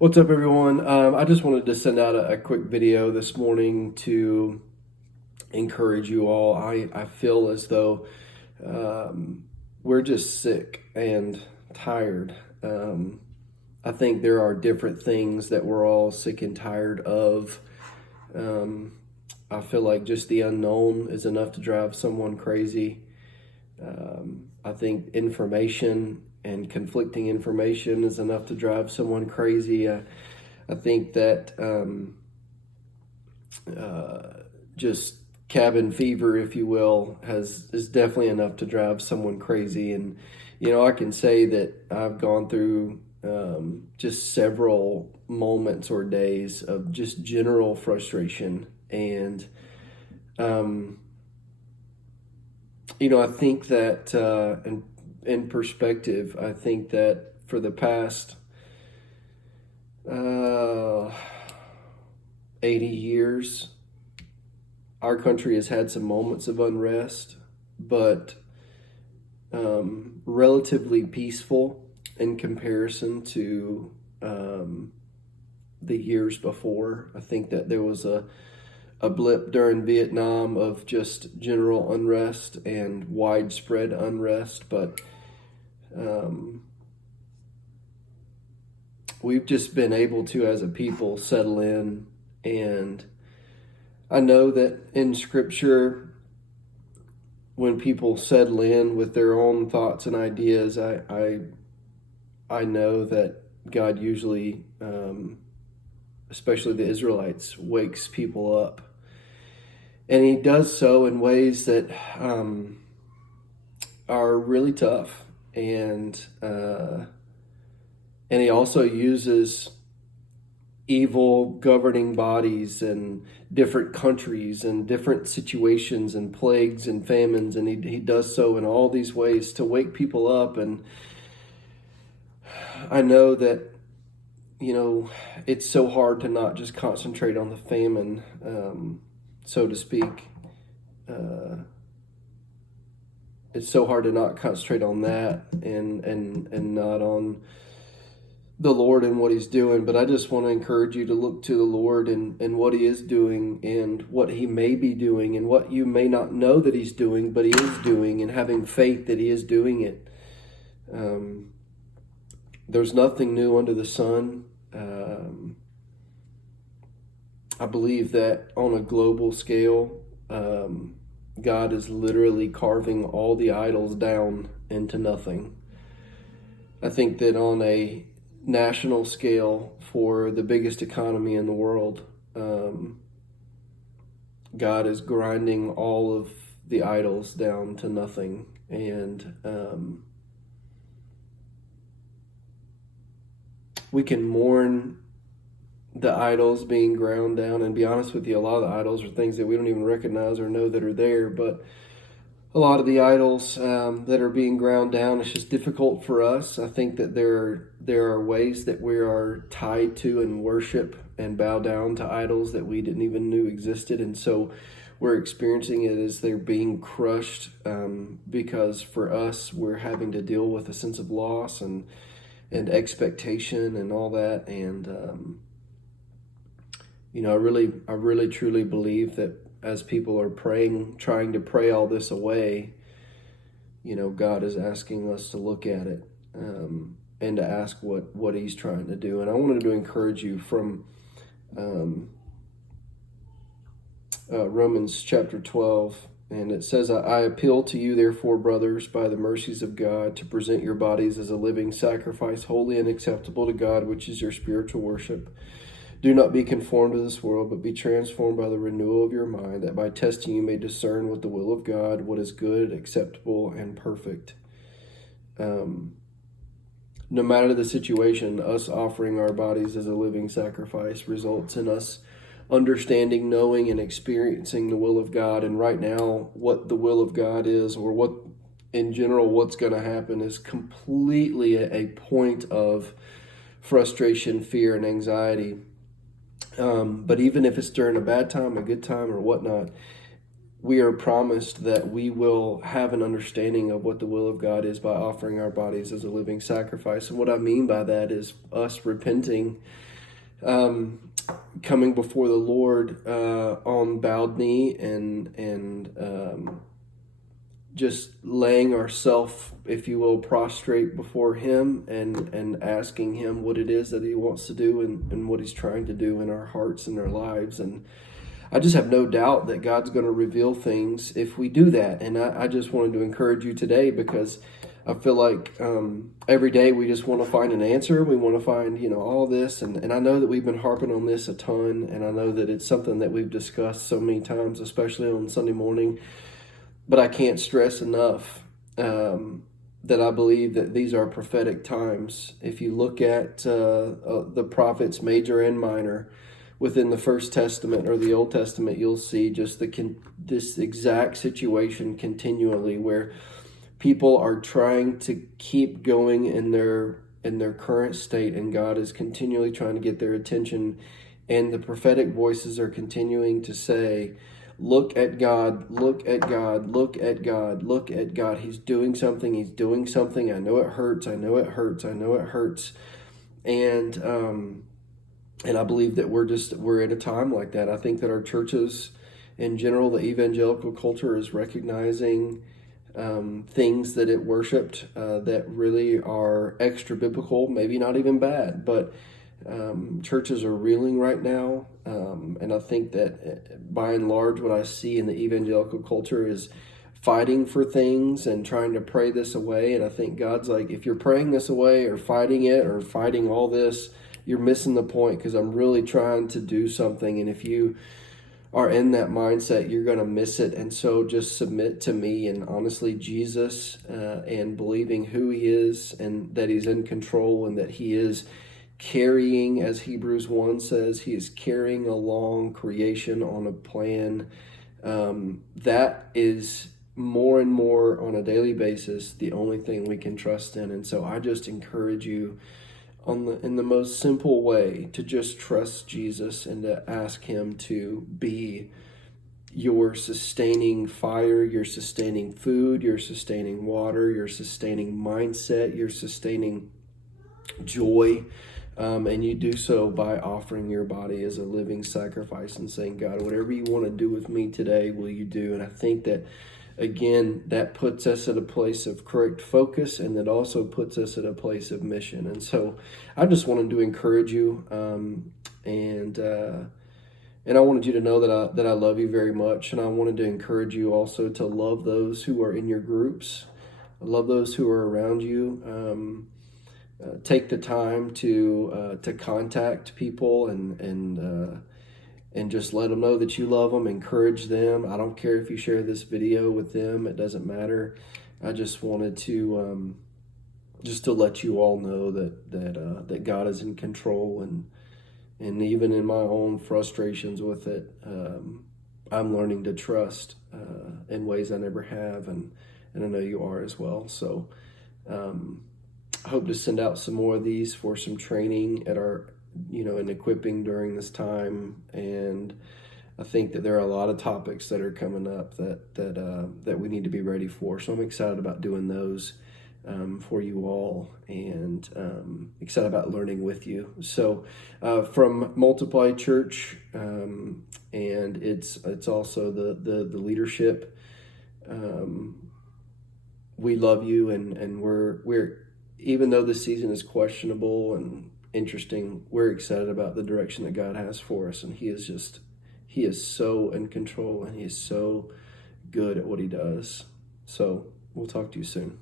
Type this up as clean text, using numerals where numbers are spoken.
What's up, everyone? I just wanted to send out a quick video this morning to encourage you all. I feel as though we're just sick and tired. I think there are different things that we're all sick and tired of. Um, I feel like just the unknown is enough to drive someone crazy. I think information and conflicting information is enough to drive someone crazy. I think that just cabin fever, if you will, is definitely enough to drive someone crazy. And I can say that I've gone through just several moments or days of just general frustration. And um, I think that in perspective, I think that for the past uh, 80 years, our country has had some moments of unrest, but relatively peaceful in comparison to the years before. I think that there was a blip during Vietnam of just general unrest and widespread unrest, but um, we've just been able to, as a people, settle in. And I know that in Scripture, when people settle in with their own thoughts and ideas, I know that God usually, especially the Israelites, wakes people up, and He does so in ways that are really tough, and He also uses evil governing bodies and different countries and different situations and plagues and famines, and he does so in all these ways to wake people up. And I know that it's so hard to not just concentrate on the famine, so to speak. It's so hard to not concentrate on that and not on the Lord and what He's doing. But I just want to encourage you to look to the Lord and what He is doing and what He may be doing and what you may not know that He's doing, but He is doing, and having faith that He is doing it. There's nothing new under the sun. I believe that on a global scale, God is literally carving all the idols down into nothing. I think that on a national scale, for the biggest economy in the world, God is grinding all of the idols down to nothing. And we can mourn the idols being ground down, and be honest with you, a lot of the idols are things that we don't even recognize or know that are there. But a lot of the idols that are being ground down, it's just difficult for us. I think that there are ways that we are tied to and worship and bow down to idols that we didn't even knew existed, and so we're experiencing it as they're being crushed, because for us, we're having to deal with a sense of loss and expectation and all that. And I really truly believe that as people are praying, trying to pray all this away, God is asking us to look at it, and to ask what He's trying to do. And I wanted to encourage you from Romans chapter 12, and it says, I appeal to you, therefore, brothers, by the mercies of God, to present your bodies as a living sacrifice, holy and acceptable to God, which is your spiritual worship. Do not be conformed to this world, but be transformed by the renewal of your mind, that by testing you may discern what the will of God, what is good, acceptable, and perfect. No matter the situation, us offering our bodies as a living sacrifice results in us understanding, knowing, and experiencing the will of God. And right now, what the will of God is, or what in general what's going to happen, is completely a point of frustration, fear, and anxiety. But even if it's during a bad time, a good time, or whatnot, we are promised that we will have an understanding of what the will of God is by offering our bodies as a living sacrifice. And what I mean by that is us repenting, coming before the Lord on bowed knee, and just laying ourselves, if you will, prostrate before Him, and asking Him what it is that He wants to do, and what He's trying to do in our hearts and our lives. And I just have no doubt that God's going to reveal things if we do that. And I just wanted to encourage you today, because I feel like every day we just want to find an answer. We want to find, all this. And I know that we've been harping on this a ton. And I know that it's something that we've discussed so many times, especially on Sunday morning. But I can't stress enough that I believe that these are prophetic times. If you look at the prophets, major and minor, within the First Testament or the Old Testament, you'll see just this exact situation continually, where people are trying to keep going in their current state, and God is continually trying to get their attention. And the prophetic voices are continuing to say, look at God, look at God, look at God, look at God. He's doing something, He's doing something. I know it hurts, I know it hurts, I know it hurts. And I believe that we're at a time like that. I think that our churches in general, the evangelical culture, is recognizing things that it worshipped that really are extra biblical, maybe not even bad, but churches are reeling right now. And I think that by and large, what I see in the evangelical culture is fighting for things and trying to pray this away. And I think God's like, if you're praying this away or fighting it or fighting all this, you're missing the point, because I'm really trying to do something. And if you are in that mindset, you're going to miss it. And so just submit to me and honestly Jesus, and believing who He is, and that He's in control, and that He is carrying, as Hebrews 1 says, He is carrying along creation on a plan. That is more and more on a daily basis the only thing we can trust in. And so I just encourage you in the most simple way to just trust Jesus and to ask Him to be your sustaining fire, your sustaining food, your sustaining water, your sustaining mindset, your sustaining joy. And you do so by offering your body as a living sacrifice and saying, God, whatever you want to do with me today, will you do? And I think that, again, that puts us at a place of correct focus, and that also puts us at a place of mission. And so I just wanted to encourage you, and I wanted you to know that I love you very much. And I wanted to encourage you also to love those who are in your groups, love those who are around you. Take the time to contact people and just let them know that you love them, encourage them. I don't care if you share this video with them, it doesn't matter. I just wanted to let you all know that God is in control, and even in my own frustrations with it, I'm learning to trust in ways I never have, and I know you are as well. So I hope to send out some more of these for some training at our and equipping during this time. And I think that there are a lot of topics that are coming up that we need to be ready for. So I'm excited about doing those for you all, and excited about learning with you. So from Multiply Church, and it's also the leadership. We love you, and we're even though this season is questionable and interesting, we're excited about the direction that God has for us. And He is so in control, and He is so good at what He does. So we'll talk to you soon.